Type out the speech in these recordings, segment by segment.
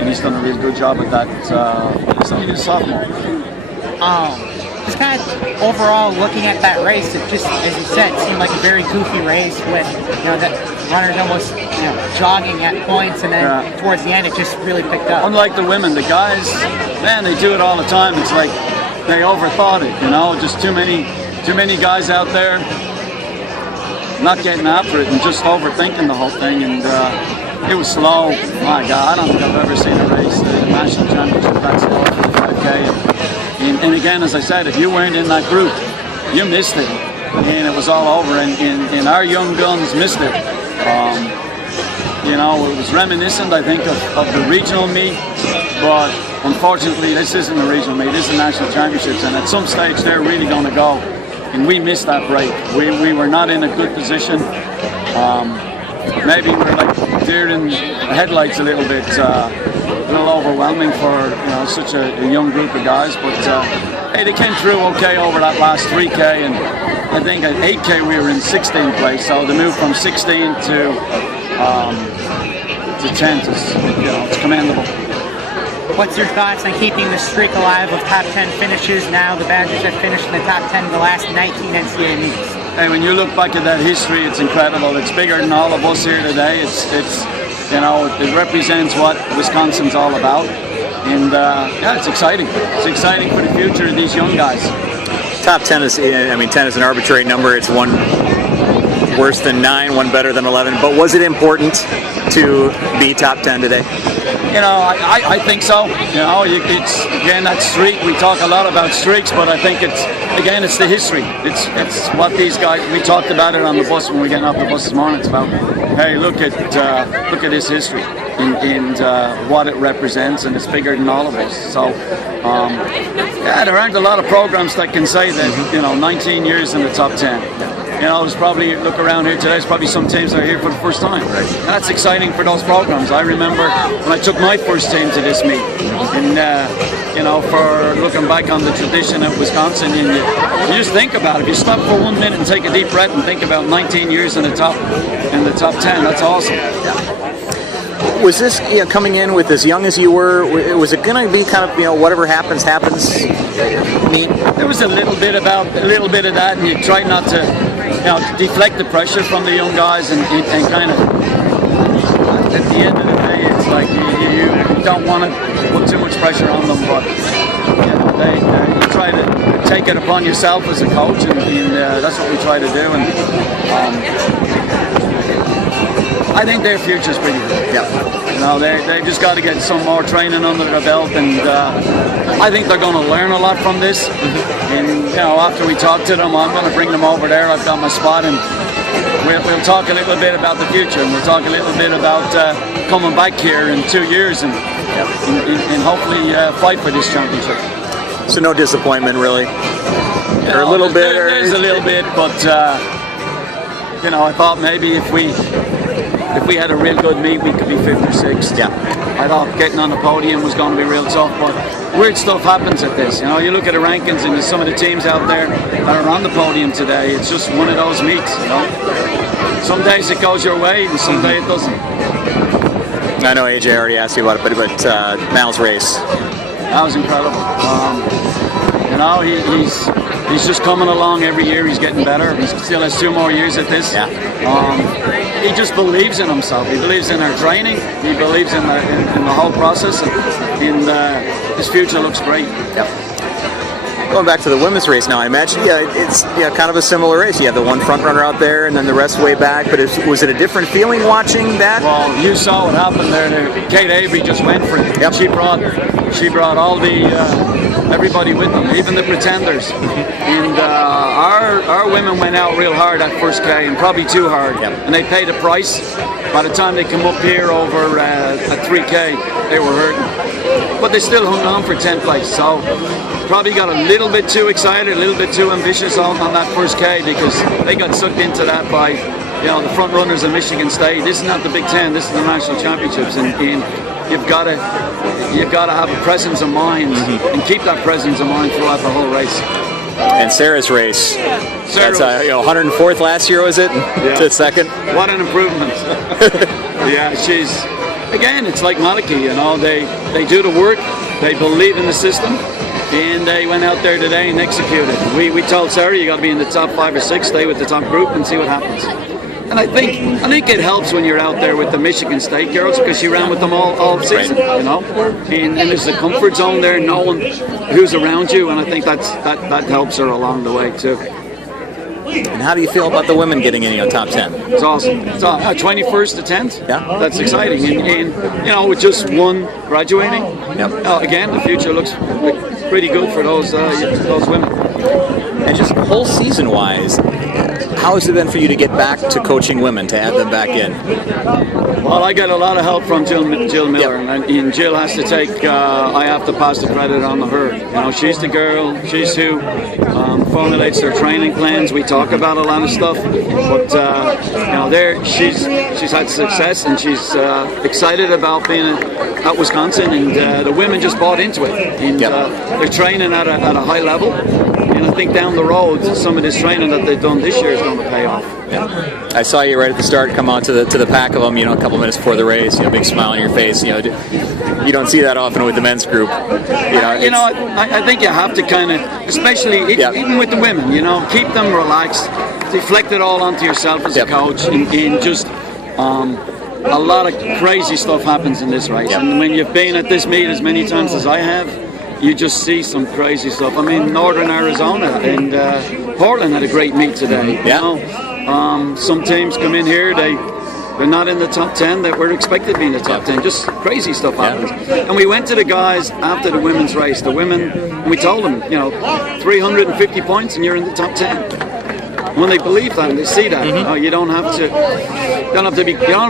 and he's done a real good job at that. He's only a sophomore. Just kind of overall looking at that race, it just, as you said, seemed like a very goofy race with, that runners almost, jogging at points, and then towards the end it just really picked up. Unlike the women, the guys, man, they do it all the time. It's like they overthought it, just too many guys out there not getting after it and just overthinking the whole thing, and it was slow. My God, I don't think I've ever seen a race, the national championship, that slow for the 5K. And again, as I said, if you weren't in that group, you missed it, and it was all over. And our young guns missed it. It was reminiscent, I think, of the regional meet, but unfortunately, this isn't the regional meet. This is the national championships, and at some stage, they're really going to go. And we missed that break. We were not in a good position. Maybe we're like deer in the headlights a little bit. A little overwhelming for such a young group of guys, but hey, they came through okay over that last 3K, and I think at 8K we were in 16th place. So the move from 16 to 10th is it's commendable. What's your thoughts on keeping the streak alive of top 10 finishes? Now the Badgers have finished in the top 10 in the last 19 NCAA meets. Hey, when you look back at that history, it's incredible. It's bigger than all of us here today. It represents what Wisconsin's all about, and it's exciting. It's exciting for the future of these young guys. Top 10 is, 10 is an arbitrary number. It's one worse than 9, one better than 11. But was it important to be top 10 today? I think so. It's again that streak. We talk a lot about streaks, but I think it's the history. It's what these guys. We talked about it on the bus when we were getting off the bus this morning. It's about, hey, look at this history and what it represents, and it's bigger than all of us. So there aren't a lot of programs that can say that 19 years in the top 10. There's probably, look around here today, there's probably some teams that are here for the first time. Right. And that's exciting for those programs. I remember when I took my first team to this meet, and for looking back on the tradition of Wisconsin, and you just think about it. If you stop for 1 minute and take a deep breath and think about 19 years in the top 10, that's awesome. Yeah. Was this, coming in with as young as you were, was it going to be kind of, whatever happens neat? There was a little bit of that, and you try not to, deflect the pressure from the young guys, and kind of, at the end of the day, it's like you don't want to put too much pressure on them, but you try to take it upon yourself as a coach, and that's what we try to do. And I think their future's pretty good. Yeah. They've just got to get some more training under their belt, and I think they're going to learn a lot from this. And after we talk to them, I'm going to bring them over there. I've got my spot, and we'll talk a little bit about the future, and we'll talk a little bit about coming back here in 2 years and hopefully fight for this championship. So no disappointment, really, or a little bit. There's a little bit, but I thought maybe if we had a real good meet, we could be 5th or 6th. Yeah. I thought getting on the podium was going to be real tough, but weird stuff happens at this. You look at the rankings and some of the teams out there that are on the podium today. It's just one of those meets. Some days it goes your way, and some days it doesn't. I know AJ already asked you about it, but Mal's race. That was incredible. He's just coming along every year. He's getting better. He still has 2 more years at this. Yeah. He just believes in himself. He believes in our training. He believes in the whole process, and his future looks great. Yep. Going back to the women's race now, I imagine it's kind of a similar race. You have the one front runner out there, and then the rest way back. But was it a different feeling watching that? Well, you saw what happened there. Kate Avery just went for it. Yep. She brought all the everybody with them, even the pretenders. And our women went out real hard that first K, and probably too hard. Yep. And they paid a price. By the time they come up here over at 3K, they were hurting. But they still hung on for 10th place. So probably got a little bit too excited, a little bit too ambitious on that first K, because they got sucked into that by the front runners of Michigan State. This is not the Big Ten. This is the national championships, and you've got to have a presence of mind and keep that presence of mind throughout the whole race. And Sarah's race. That's 104th last year, was it? Yeah. To second. What an improvement. Yeah, again, it's like Malachy, you know, they do the work, they believe in the system, and they went out there today and executed. We told Sarah, you got to be in the top 5 or 6, stay with the top group and see what happens. And I think it helps when you're out there with the Michigan State girls, because she ran with them all season, you know. And there's a comfort zone there, knowing who's around you, and I think that helps her along the way too. And how do you feel about the women getting in, top 10? It's awesome. It's 21st to 10th. Yeah, that's exciting. And you know, with just one graduating, again, the future looks pretty good for those women. And just whole season-wise, how has it been for you to get back to coaching women, to add them back in? Well, I got a lot of help from Jill Miller, and Jill has to take. I have to pass the credit on to her. You know, she's the girl. She's who formulates their training plans. We talk about a lot of stuff, but you know, she's had success, and she's excited about being at Wisconsin, and the women just bought into it, and they're training at a high level. And I think down the road, some of this training that they've done this year is going to pay off. Yeah. I saw you right at the start come on to the pack of them, a couple minutes before the race, big smile on your face. You don't see that often with the men's group. I think you have to kind of, especially even with the women, keep them relaxed, deflect it all onto yourself as a coach, and just a lot of crazy stuff happens in this race. And when you've been at this meet as many times as I have, you just see some crazy stuff. I mean, Northern Arizona and Portland had a great meet today. Some teams come in here, they're not in the top 10 that were expected to be in the top 10. Just crazy stuff happens. And we went to the guys after the women's race. The women, and we told them, 350 points and you're in the top 10. When they believe that and they see that, you don't have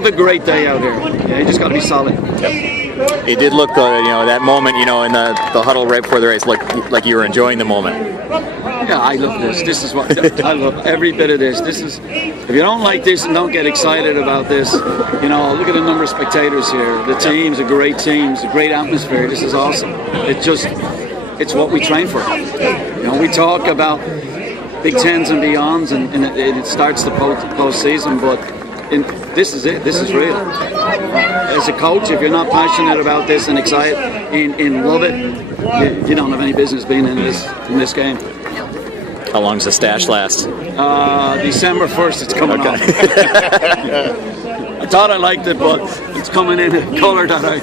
a great day out here. You just got to be solid. It did look, that moment, in the huddle right before the race, like you were enjoying the moment. Yeah, I love this. This is what I love. Every bit of this. This is. If you don't like this and don't get excited about this, look at the number of spectators here. The teams are great teams, a great atmosphere. This is awesome. It's what we train for. We talk about Big Tens and beyonds, and it starts the postseason, but. This is it. This is real. As a coach, if you're not passionate about this and excited and love it, you don't have any business being in this game. How long does the stash last? December 1st, it's coming off. I thought I liked it, but it's coming in a color that I...